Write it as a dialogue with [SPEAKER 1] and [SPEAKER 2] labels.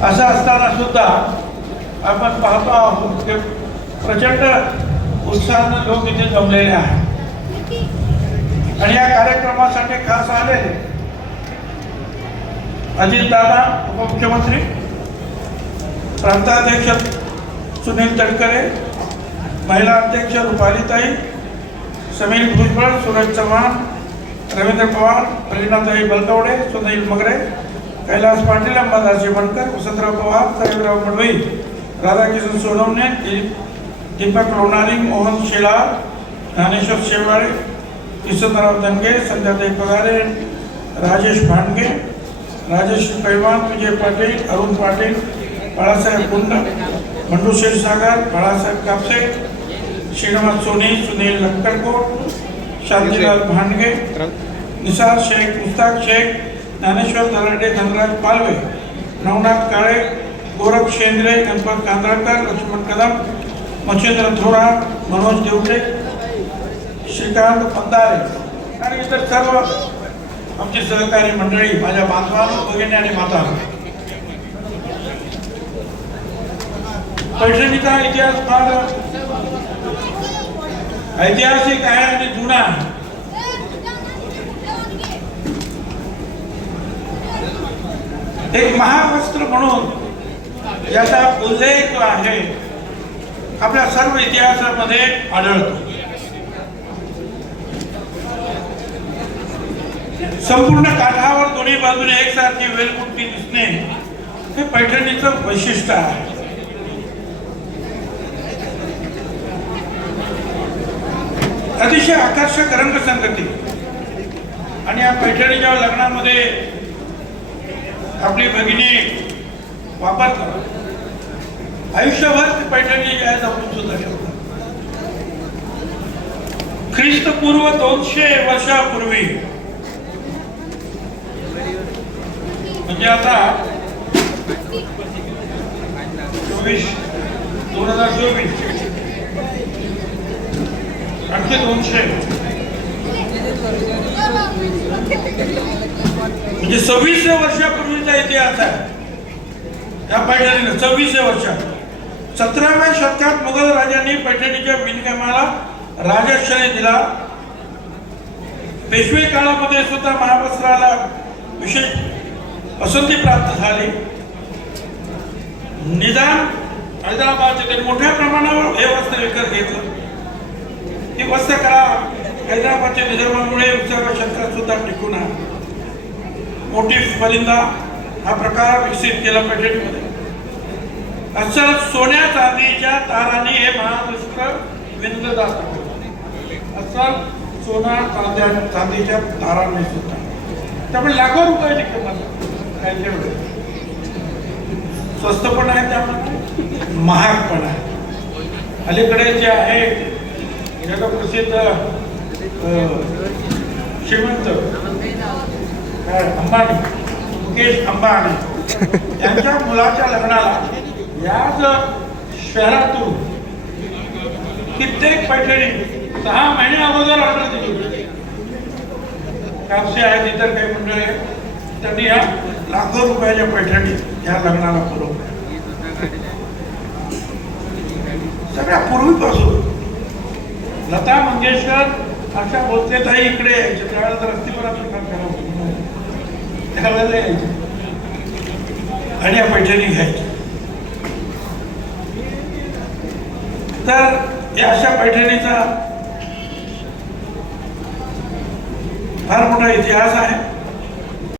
[SPEAKER 1] असं असताना सुद्धा आपण पाहतो आहोत की प्रचंड उत्साहानं लोक इथे जमलेले आहेत. आणि या कार्यक्रमासाठी खास आलेले अजितदादा उपमुख्यमंत्री प्रांताध्यक्ष सुनील तटकरे महिला अध्यक्ष रुपालीताई समीर भुजबळ सूरज चव्हाण रवींद्र पवार प्रेरणाताई बलकवडे सुनील मगरे कैलास पाटील अंबादासजी बनकर वसंतराव पवार साहेबराव मडवी राधाकिशन सोनवणे दीपक लोणारी मोहन शिळा ज्ञानेश्वर शेवाळे किशनराव दनगे संध्याताई पगारे राजेश भांडगे राजेश पैलवान विजय पाटील अरुण पाटील बाळासाहेब कुंड बंडू क्षीरसागर बाळासाहेब कापसे श्रीनिवास सोनी सुनील लक्कलकोट शांतीलाल भांडगे निसार शेख मुस्ताक शेख ज्ञानेश्वर तलाटे धनराज पालवे नवनाथ काळे गोरख शेंद्रे गणपत कांद्राकर लक्ष्मण कदम मच्छेंद्र थोरा मनोज देवटे श्रीकांत पंधारे. आणि इतर सर्व आमची सहकारी मंडळी माझ्या बांधवांनो भगिनी आणि माता पैठणीचा इतिहास फार ऐतिहासिक आहे आणि जुना आहे. एक महावस्त्र म्हणून याचा उल्लेख आहे. आपल्या सर्व इतिहासामध्ये आढळतो. संपूर्ण काठावर दोन्ही बाजूने एकसारखी वेलकुट्टी दिसणे हे पैठणीचं वैशिष्ट्य आहे. अतिशय आकर्षक रंगसंगती. आणि या पैठणीच्या लग्नामध्ये आपली भगिनी वापरतात आयुष्यभर ती पैठणी या जपून सुद्धा ठेवतात ख्रिस्तपूर्व दोनशे वर्षापूर्वी म्हणजे आता चोवीस दोन हजार चोवीस आणखी दोनशे. म्हणजे सव्वीसशे वर्षापूर्वीचा इतिहास आहे. त्या पैठणीनं सव्वीसशे वर्षात सतराव्या शतकात मुघल राजांनी पैठणीच्या विणकामाला राजाश्रय दिला. पेशवे काळामध्ये सुद्धा महावस्त्राला विशेष पसंती प्राप्त झाली. निदान हैदराबादचे मोठ्या प्रमाणावर हे वस्त्र विकत घेतलं. ही वस्त्रकला हैदराबादच्या निधर्मामुळे विसर्ग शतकात सुद्धा टिकून आहे. मोठी फलिंदा हा प्रकार विकसित केला पैठणीमध्ये असं सोन्या चांदीच्या ताराने हे महावस्त्र विंद जात असं सोना चांद्या चांदीच्या तारांनी सुद्धा. त्यामुळे लाखो रुपयाची किंमत आहे. स्वस्त पण आहे त्यामध्ये. महाग पण आहे. अलीकडे जे आहे जगप्रसिद्ध श्रीमंत. अंबानी. मुकेश अंबानी. यांच्या मुलाच्या लग्नाला याच शहरातून कित्येक पैठणी सहा महिने अगोदर ऑर्डर दिली होती. कापसे आहेत इतर काही मंडळी आहेत. त्यांनी या लाखो रुपयाच्या पैठणी या लग्नाला पुरवल्या. सगळ्या पूर्वीपासून लता मंगेशकर अशा भोसले इकडे यायचे. त्यावेळेला तर रस्त्यावर आपलं काम करावं त्यावेळेला यायचे. आणि या पैठणी घ्यायची. तर या अशा पैठणीचा फार मोठा इतिहास आहे.